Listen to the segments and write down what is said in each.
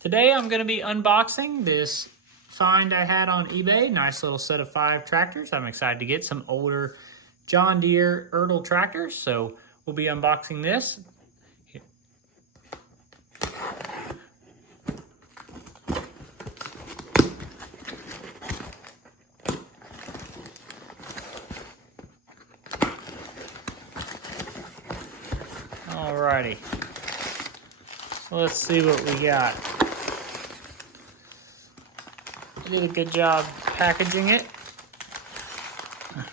Today I'm going to be unboxing this find I had on eBay. Nice little set of 5 tractors. I'm excited to get some older John Deere Erdl tractors, so we'll be unboxing this. Alrighty, so let's see what we got. I did a good job packaging it.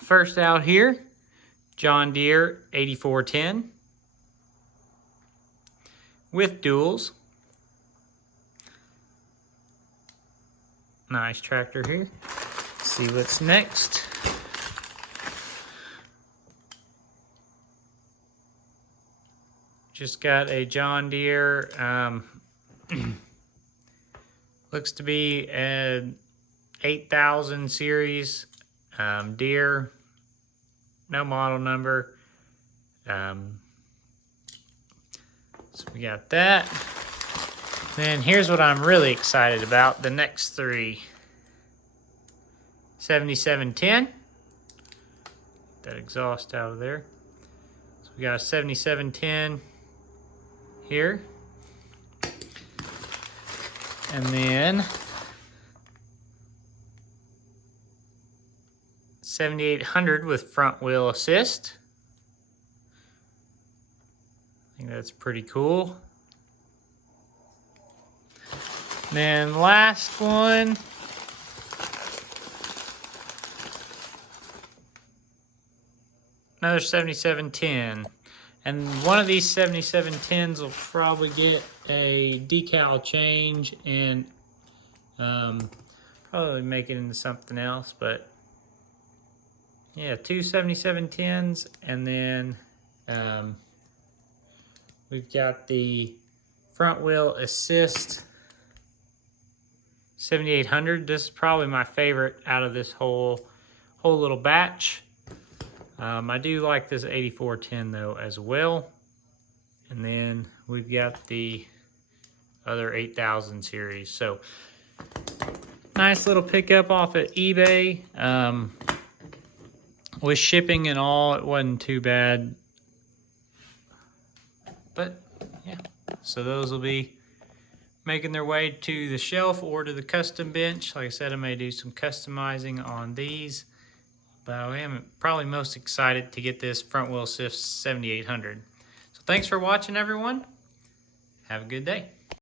First out here, John Deere 8410 with duals. Nice tractor here. Let's see what's next. Just got a John Deere, looks to be an 8000 series Deere, no model number. So we got that. Then here's what I'm really excited about, the next 3. 7710, that exhaust out of there. So we got a 7710 here. And then 7800 with front wheel assist. I think that's pretty cool. Then last one, another 7710. And one of these 7710s will probably get a decal change and probably make it into something else. But yeah, 2 7710s, and then we've got the front wheel assist 7800. This is probably my favorite out of this whole little batch. I do like this 8410 though as well. And then we've got the other 8000 series. So nice little pickup off at eBay. With shipping and all, it wasn't too bad. But yeah, so those will be making their way to the shelf or to the custom bench. Like I said, I may do some customizing on these. But I am probably most excited to get this front wheel assist 7800. So thanks for watching, everyone. Have a good day.